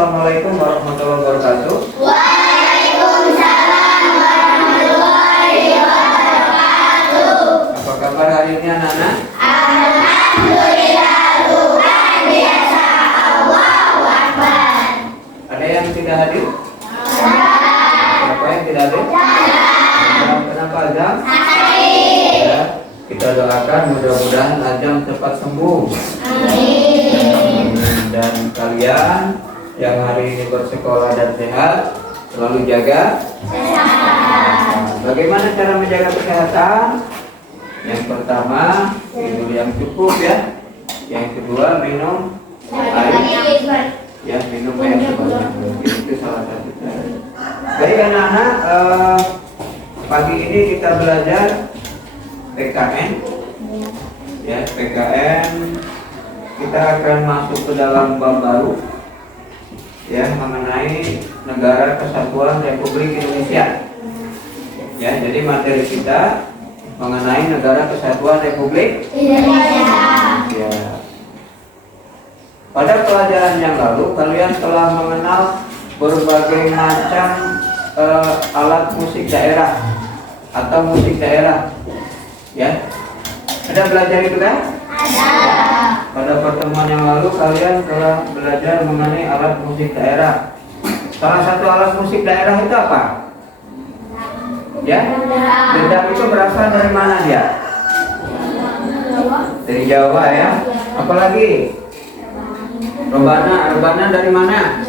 Assalamualaikum warahmatullahi wabarakatuh. Waalaikumsalam warahmatullahi wabarakatuh. Apa kabar hari ini anak-anak? Alhamdulillah, luar biasa. Allahu Akbar. Ada yang tidak hadir? Siapa yang tidak hadir? Kenapa Azam? Ya, kita doakan mudah-mudahan Azam cepat sembuh. Amin. Dan kalian yang hari ini bersekolah dan sehat selalu jaga kesehatan. Bagaimana cara menjaga kesehatan? Yang pertama, tidur yang cukup ya. Yang kedua, minum air. Ya, minum air sebanyak. Itu salah satu cara. Baik anak-anak, pagi ini kita belajar PKN. Ya, PKN. Kita akan masuk ke dalam bab baru ya, mengenai Negara Kesatuan Republik Indonesia. Ya, jadi materi kita mengenai Negara Kesatuan Republik Indonesia. Ya. Pada pelajaran yang lalu kalian telah mengenal berbagai macam alat musik daerah atau musik daerah. Ya. Ada belajar itu kan? Ada. Pada pertemuan yang lalu kalian telah belajar mengenai alat musik daerah. Salah satu alat musik daerah itu apa? Ya? Gendang itu berasal dari mana dia? Dari Jawa ya. Apalagi? Rebana. Rebana dari mana?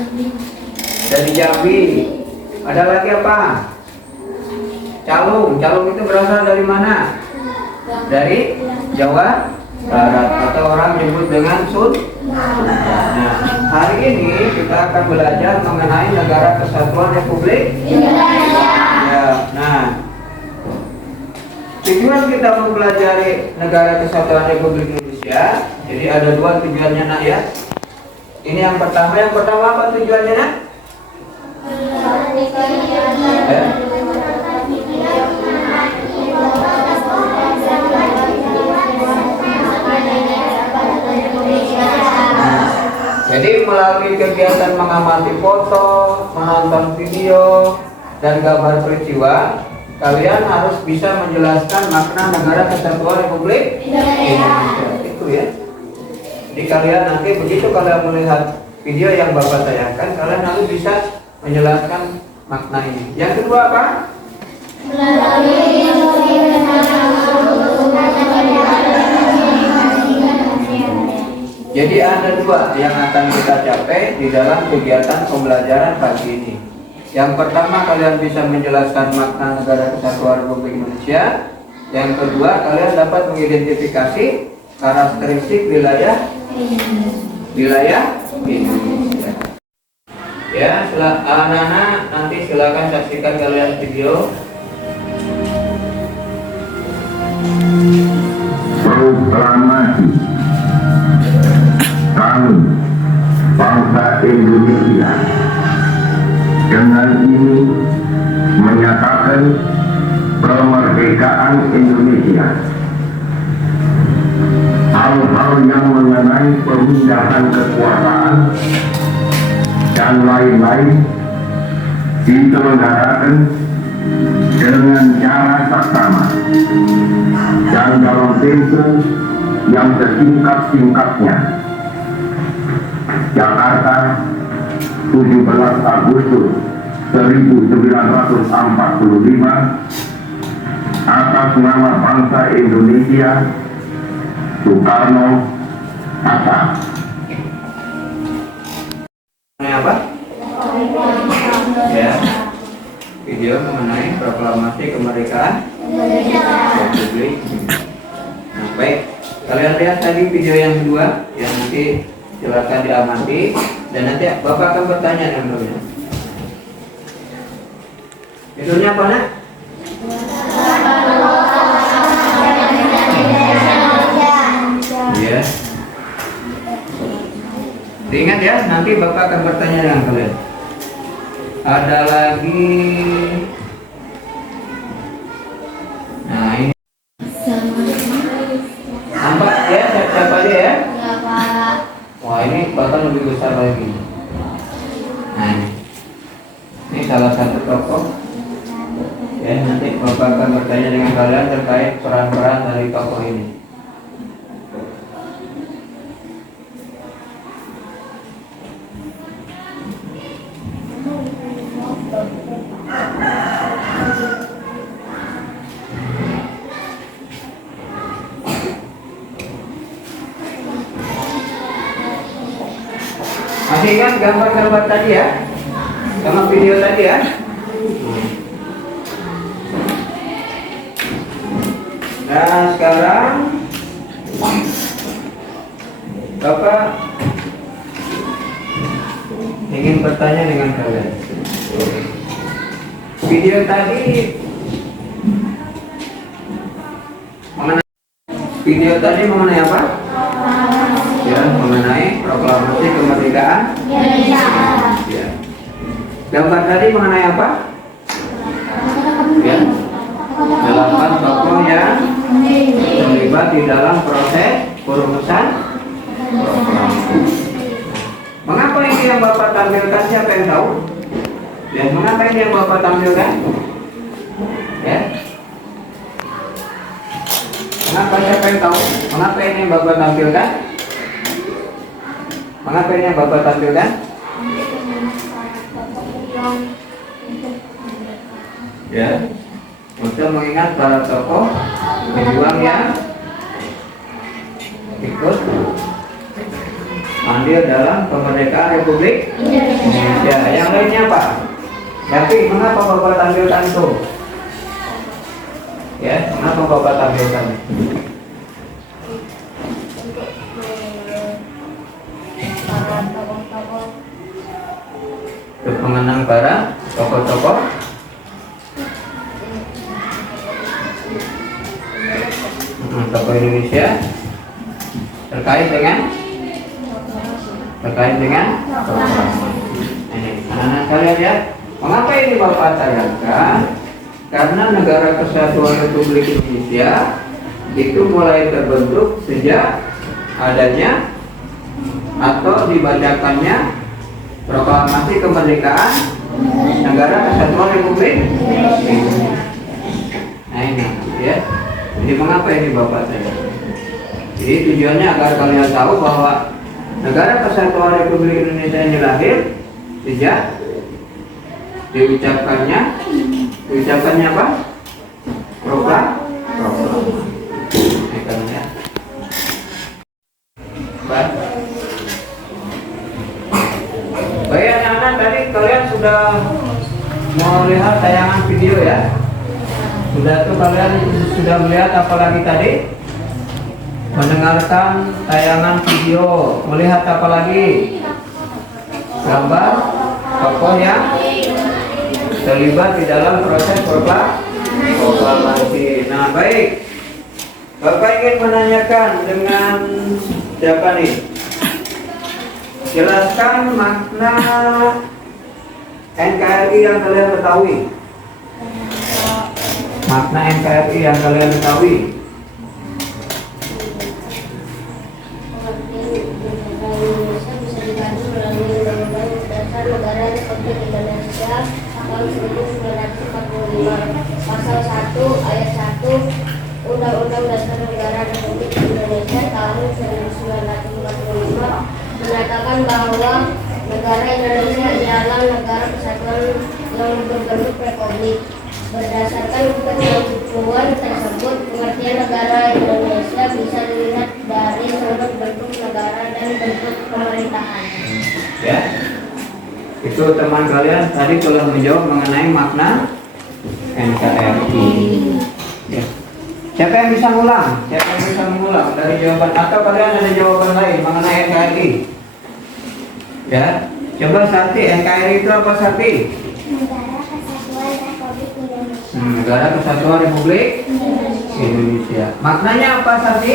Dari Jambi. Ada lagi apa? Calung. Calung itu berasal dari mana? Dari Jawa Barat atau orang menyebut dengan Sunda. Nah, hari ini kita akan belajar mengenai Negara Kesatuan Republik Indonesia. Ya, nah, tujuan kita mempelajari Negara Kesatuan Republik Indonesia. Jadi ada dua tujuannya nak ya. Ini yang pertama apa tujuannya nak? Ya. Jadi melalui kegiatan mengamati foto, menonton video, dan gambar peristiwa, kalian harus bisa menjelaskan makna Negara Kesatuan Republik Indonesia. Itu ya. Jadi kalian nanti begitu kalian melihat video yang Bapak tayangkan, kalian harus bisa menjelaskan makna ini. Yang kedua apa? Jadi ada dua yang akan kita capai di dalam kegiatan pembelajaran pagi ini. Yang pertama, kalian bisa menjelaskan makna Negara Kesatuan Republik Indonesia. Yang kedua, kalian dapat mengidentifikasi karakteristik wilayah Indonesia. Ya, anak-anak nanti silakan saksikan kalian video. Proklamasi kami bangsa Indonesia dengan ini menyatakan kemerdekaan Indonesia. Hal-hal yang mengenai pemindahan kekuasaan dan lain-lain diselenggarakan dengan cara saksama dan dalam tempo yang sesingkat-singkatnya. Jakarta, 17 Agustus 1945, atas nama bangsa Indonesia, Soekarno Hatta. Ini apa? Ya, video mengenai proklamasi kemerdekaan Republik. Nah, baik, kalian lihat tadi video yang kedua, yang nanti silakan diamati dan nanti Bapak akan bertanya yang dulunya. Judulnya apa nak? Ya. Ingat ya, nanti Bapak akan bertanya dengan kalian. Ada lagi. Nah ini. Nampak ya siapa aja ya? Ya Pak. Wah ini bahkan lebih besar lagi. Ya, nanti Bapak akan bertanya dengan kalian terkait peran-peran dari tokoh ini. Masih ingat gambar-gambar tadi ya? Sama video tadi ya? Nah, sekarang Bapak ingin bertanya dengan kalian. Video tadi mengenai apa? Ya, mengenai proklamasi kemerdekaan Indonesia. ya. Gambar tadi mengenai apa? Ya, 8 tokoh yang terlibat di dalam proses perumusan proklamasi. Mengapa ini yang Bapak tampilkan? Siapa yang tahu? Ya, mengapa ini yang Bapak tampilkan? Ya. Mengapa, siapa yang tahu? Mengapa ini yang Bapak tampilkan? Mengapa ini yang Bapak tampilkan? Ya, untuk mengingat para tokoh pejuang yang ikut andil dalam kemerdekaan Republik Indonesia. Yang lainnya apa? Tapi mengapa Bapak tampilkan itu? Ya, mengapa Bapak tampilkan? Untuk mengenang para tokoh-tokoh tokoh Indonesia terkait dengan ini. Anak-anak kalian ya, mengapa ini Bapak tayangkan? Karena negara kesatuan Republik Indonesia itu mulai terbentuk sejak adanya atau dibacakannya proklamasi kemerdekaan negara kesatuan Republik Indonesia. Nah ini ya. Jadi mengapa ini Bapak saya? Jadi tujuannya agar kalian tahu bahwa negara kesatuan Republik Indonesia ini lahir sejak diucapkannya apa? Proklamasi. Ya. Baik anak-anak, tadi kalian sudah melihat tayangan video ya? Sudah tuh kalian sudah melihat apa lagi tadi? Mendengarkan tayangan video, melihat apa lagi? Gambar tokoh yang terlibat di dalam proses proklamasi. Nah, baik. Bapak ingin menanyakan dengan siapa nih? Jelaskan makna NKRI yang kalian ketahui. Makna NKRI yang kalian ketahui. Negara Republik Indonesia tahun 1945, Pasal 1 ayat 1 Undang-Undang Dasar Negara Republik Indonesia tahun 1945 menyatakan bahwa negara Indonesia ialah negara kesatuan yang berbentuk republik. Berdasarkan ketentuan tersebut, pengertian negara Indonesia bisa dilihat dari sudut bentuk negara dan bentuk pemerintahan. Ya. Itu teman kalian tadi telah menjawab mengenai makna NKRI. Ya. Siapa yang bisa ngulang? Siapa yang bisa mengulang dari jawaban atau kalian ada jawaban lain mengenai NKRI? Ya, coba Sakti, NKRI itu apa Sakti? Negara Kesatuan Republik Indonesia. Negara Kesatuan Republik Indonesia. Maknanya apa Sakti?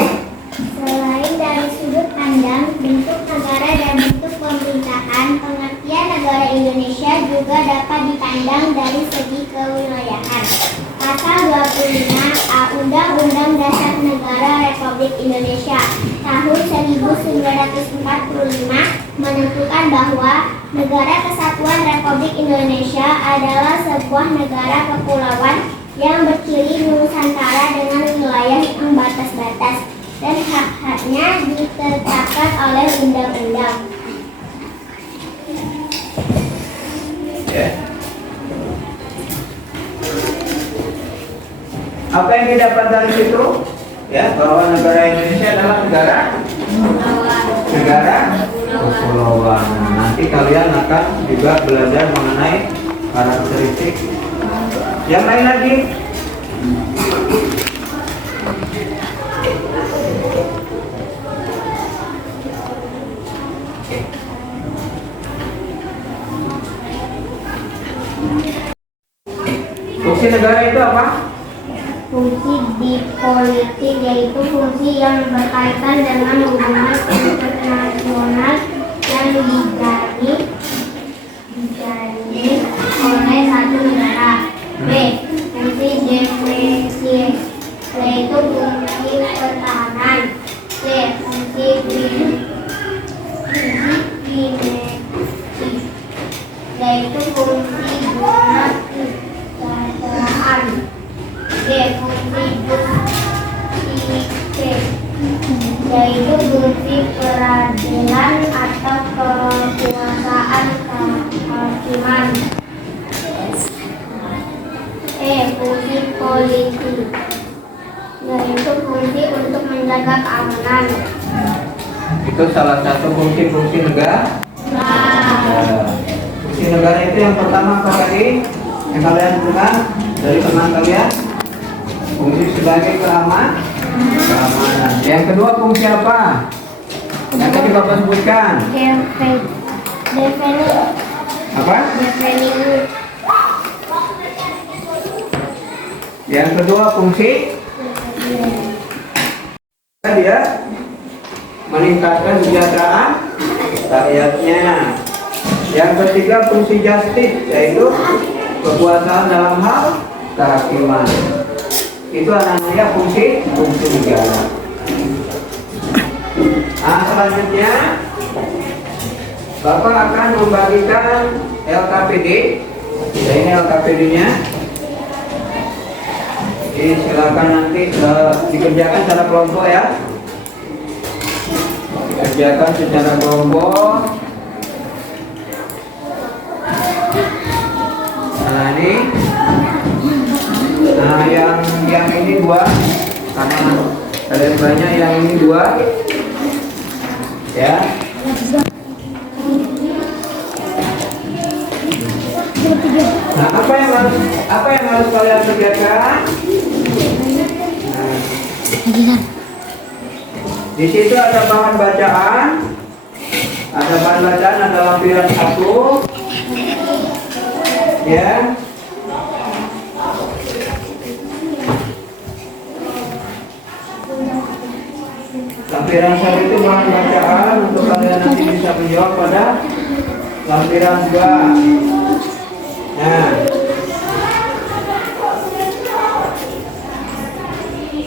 Selain dari sudut pandang, bentuk negara dan bentuk pemerintahan, pengertian negara Indonesia juga dapat dipandang dari segi kewilayahan. Pasal 25A Undang-Undang Dasar Negara Republik Indonesia tahun 1945 menentukan bahwa Negara Kesatuan Republik Indonesia adalah sebuah negara kepulauan yang berciri Nusantara dengan wilayah yang batas-batas dan hak-haknya ditetapkan oleh undang-undang. Ya. Apa yang didapat dari situ? Ya, bahwa negara Indonesia adalah negara kepulauan. Nah, nanti kalian akan juga belajar mengenai karakteristik yang lain lagi. Fungsi negara itu apa? Fungsi di politik yaitu fungsi yang berkaitan dengan hubungan internasional yang dijalani oleh satu negara. B. Fungsi defensi yaitu fungsi pertahanan. C. Fungsi kinetik yaitu fungsi guna kesejahteraan. D. Fungsi justistik yaitu fungsi peradilan atau kekuasaan kehakiman. E. Fungsi politik yaitu fungsi untuk menjaga keamanan. Itu salah satu fungsi-fungsi negara. Fungsi negara itu yang pertama apa tadi? Yang kalian dengar dari teman kalian? Fungsi sebagai keamanan. Yang kedua fungsi apa? Yang tadi Bapak sebutkan. Apa? Yang kedua fungsi dia meningkatkan kesejahteraan rakyatnya. Yang ketiga fungsi justice yaitu kekuasaan dalam hal kehakiman. Itu namanya fungsi negara. Nah, selanjutnya Bapak akan membagikan LKPD. Ya, ini LKPD-nya. Jadi silakan nanti dikerjakan secara kelompok ya. Dikerjakan secara kelompok. Nah ini, nah yang ini dua, karena kalian banyak, yang ini dua, ya. Nah apa yang harus kalian kerjakan? Nah, di situ ada bahan bacaan, ada lampiran 1, ya. Lampiran 1 itu bahan bacaan untuk kalian nanti bisa menjawab pada lampiran 2. Nah,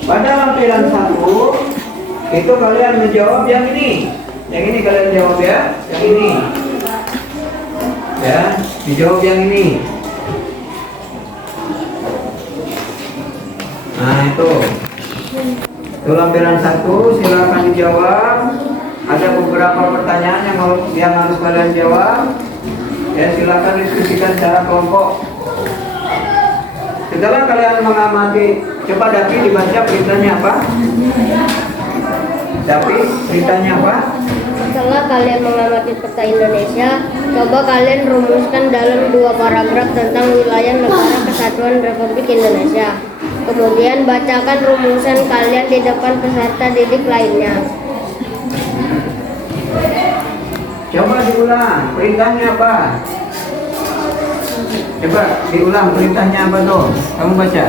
pada lampiran 1 itu kalian menjawab yang ini. Yang ini kalian jawab ya, yang ini. Ya, dijawab yang ini. Nah, itu lampiran 1, silakan dijawab. Ada beberapa pertanyaan yang harus kalian jawab. Ya, silakan diskusikan secara kelompok. Setelah kalian mengamati, coba Dapi dibaca beritanya apa? Dapi, beritanya apa? Setelah kalian mengamati peta Indonesia, coba kalian rumuskan dalam 2 paragraf tentang wilayah negara kesatuan Republik Indonesia. Kemudian bacakan rumusan kalian di depan peserta didik lainnya. Coba diulang, perintahnya apa? Coba diulang, perintahnya apa tuh? Kamu baca.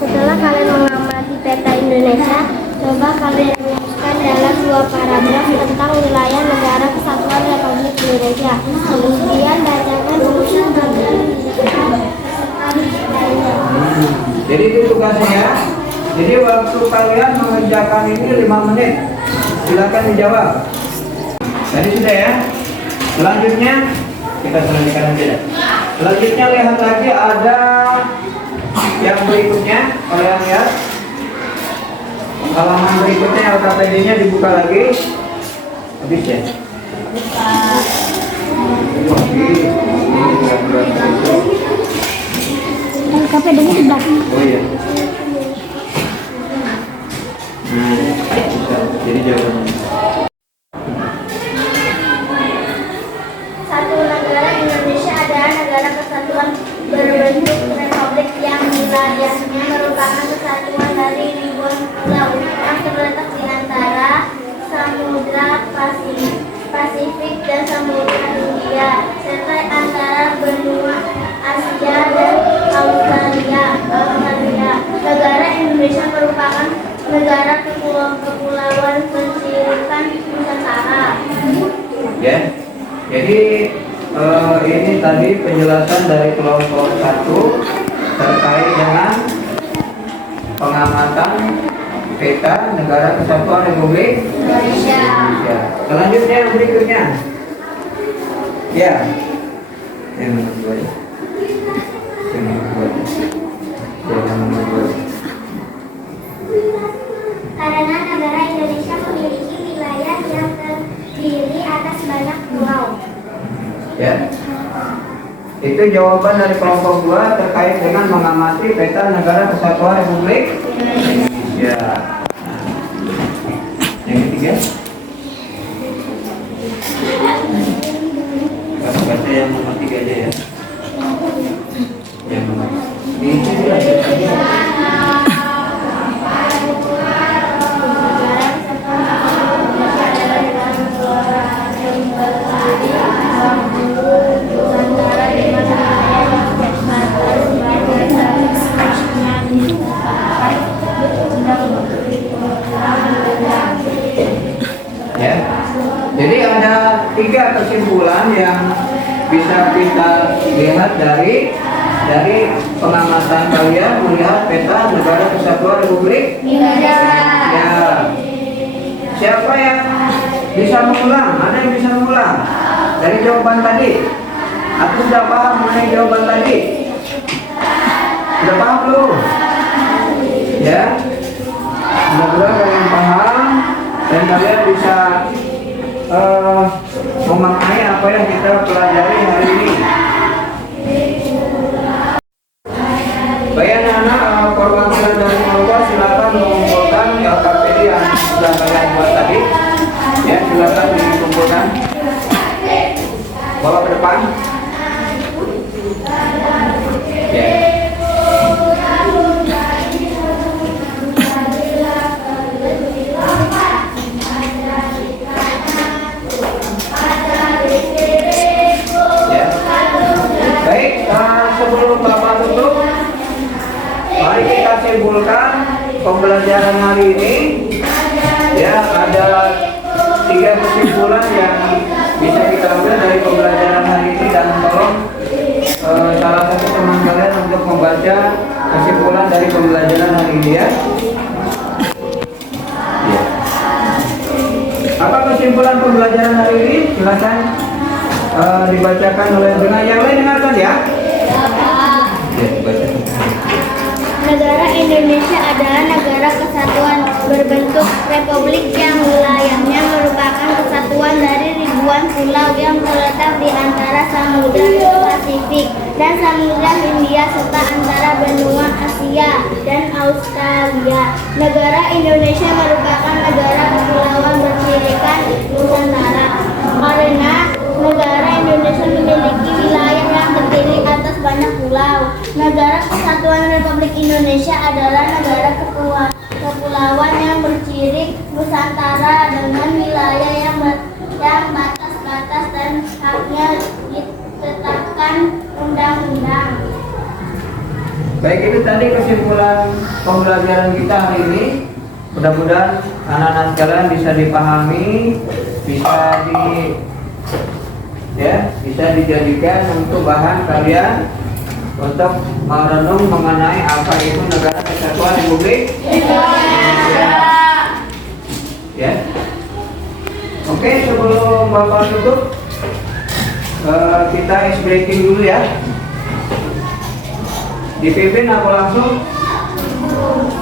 Setelah kalian mengamati peta Indonesia, coba kalian rumuskan dalam 2 paragraf tentang wilayah negara kesatuan Republik Indonesia. Kemudian bacakan rumusan kalian di depan peserta didik lainnya. Jadi itu tugasnya ya. Jadi waktu kalian mengerjakan ini 5 menit. Silakan dijawab. Tadi sudah ya. Selanjutnya kita selanjutkan aja. Selanjutnya lihat lagi ada yang berikutnya. Kalian lihat halaman berikutnya LKPD-nya dibuka lagi. Habis ya. LKPD-nya di belakang. Oh iya. Nah, bisa. Jadi jawabannya. Satu, negara Indonesia adalah negara kesatuan berbentuk republik yang wilayahnya merupakan kesatuan dari ribuan pulau yang terletak di antara Samudra Pasifik dan Samudra Hindia serta antara benua Asia dan Australia. Negara Indonesia merupakan negara kepulauan bersirikatan Nusantara. Ya. Jadi ini tadi penjelasan dari kelompok 1 terkait dengan pengamatan peta negara kesatuan Republik Indonesia. Selanjutnya yang berikutnya. Ya. Yang nomor 2 ya. Yang nomor 2. Yang nomor 2. Karena negara Indonesia memiliki wilayah yang terdiri atas banyak pulau. Ya. Itu jawaban dari kelompok 2 terkait dengan mengamati peta negara kesatuan Republik Indonesia. Yang ketiga. Baca yang nomor 3 aja ya. Yang nomor ya. Jadi ada 3 kesimpulan yang bisa kita lihat dari pengamatan kalian melihat peta negara kesatuan Republik Indonesia. Ya. Siapa yang bisa mengulang? Ada yang bisa mengulang dari jawaban tadi? Aku sudah paham mengenai jawaban tadi. Sudah paham belum? Ya. Mudah-mudahan kalian paham dan kalian bisa memaknai apa yang kita pelajari hari ini. Baik anak-anak, perwakilan dari keluarga silakan mengumpulkan LKPD yang sudah kalian buat tadi. Ya, silakan dikumpulkan. Bawa ke depan. Ya. Baik, sebelum Bapak tutup, mari kita simpulkan pembelajaran hari ini. Ya, ada 3 kesimpulan yang bisa kita ambil dari pembelajaran hari ini dan tolong salah satu teman kalian untuk membaca kesimpulan dari pembelajaran hari ini ya. Ya. Apa kesimpulan pembelajaran hari ini? Silakan dibacakan oleh dengar yang lain, dengarkan ya. Ya, dibacakan. Negara Indonesia adalah negara kesatuan berbentuk republik yang wilayahnya merupakan kesatuan dari ribuan pulau yang terletak di antara Samudra Pasifik dan Samudra Hindia serta antara benua Asia dan Australia. Negara Indonesia merupakan negara kepulauan bersirikatan Nusantara. Karena negara Indonesia memiliki wilayah yang terdiri atas banyak pulau. Negara Kesatuan Republik Indonesia adalah negara kepulauan yang berciri Nusantara dengan wilayah yang batas-batas dan haknya ditetapkan undang-undang. Baik, itu tadi kesimpulan pembelajaran kita hari ini. Mudah-mudahan anak-anak sekalian bisa dipahami, bisa dijadikan untuk bahan kalian untuk merenung mengenai apa itu negara kesatuan Republik Indonesia. Ya. Oke, sebelum Bapak tutup, kita ice breaking dulu ya. Dipimpin apa langsung?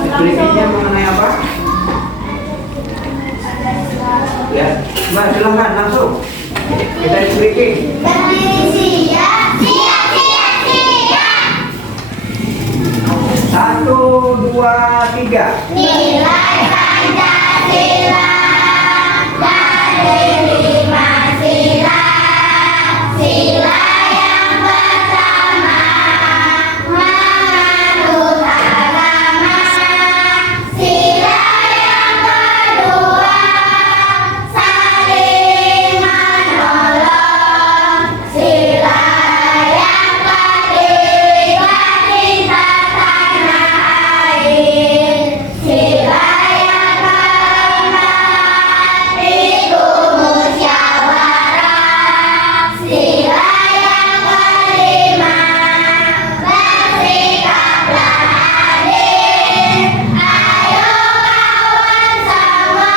Ekspliksinya mengenai apa? Ya, Mbak silahkan langsung. Kita ekspliki. Satu, dua, tiga. Nilai Pancasila dari 5 sila. Sila yang pertama menganut agama. Sila yang kedua saling menolong. Sila yang ketiga cinta tanah air. Sila yang keempat itu musyawarah. Sila yang kelima bersikaplah adil. Ayo kawan semua,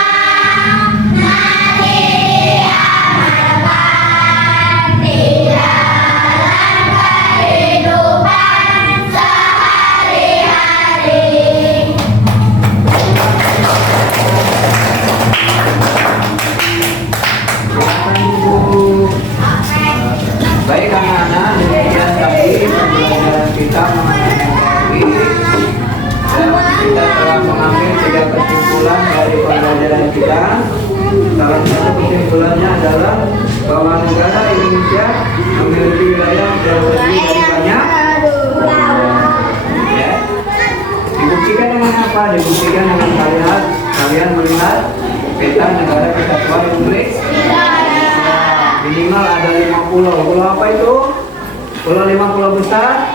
mari diamalkan di dalam kehidupan sehari-hari. Silakan Ibu. Baik anak-anak, demikian tadi pembelajaran kita mengenai NKRI. Dan kita telah mengambil 3 kesimpulan dari pembelajaran kita. Salah satu kesimpulannya adalah bahwa negara Indonesia memiliki wilayah jauh lebih dari banyak. Ya. Dibuktikan dengan apa? Dibuktikan dengan kalian melihat peta negara kesatuan Republik. Minimal ada 5 pulau. Pulau apa itu? Pulau 5 pulau besar.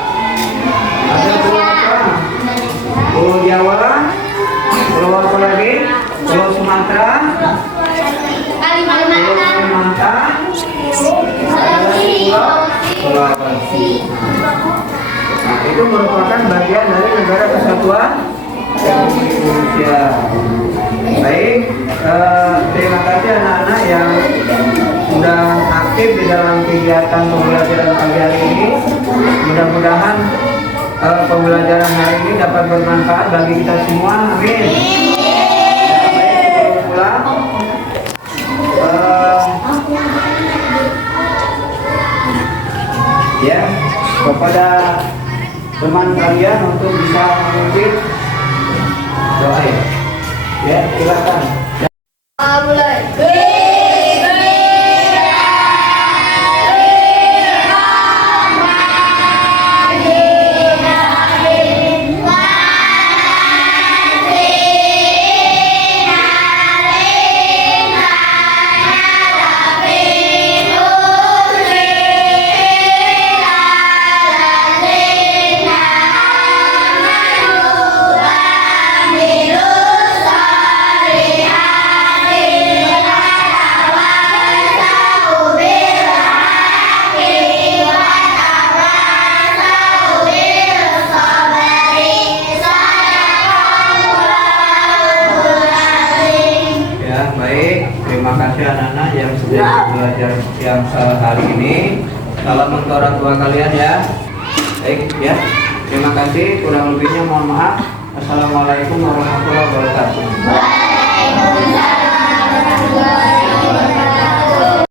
Ada pulau apa? Pulau Jawa. Pulau apa lagi? Pulau Sumatera. Pulau Kalimantan. Ada lagi pulau Sulawesi. Nah, itu merupakan bagian dari negara kesatuan Republik Indonesia. Baik, terima kasih anak-anak yang sudah aktif di dalam kegiatan pembelajaran pagi hari ini. Mudah-mudahan pembelajaran hari ini dapat bermanfaat bagi kita semua. Amin. Baik, pulang. Ya, kepada teman kalian untuk bisa memimpin doa ya. Ya, silakan. Mulai. Terima kasih anak-anak yang sudah belajar yang hari ini. Salam untuk orang tua kalian ya. Baik ya. Terima kasih. Kurang lebihnya mohon maaf. Assalamualaikum warahmatullahi wabarakatuh. Waalaikumsalam warahmatullahi wabarakatuh.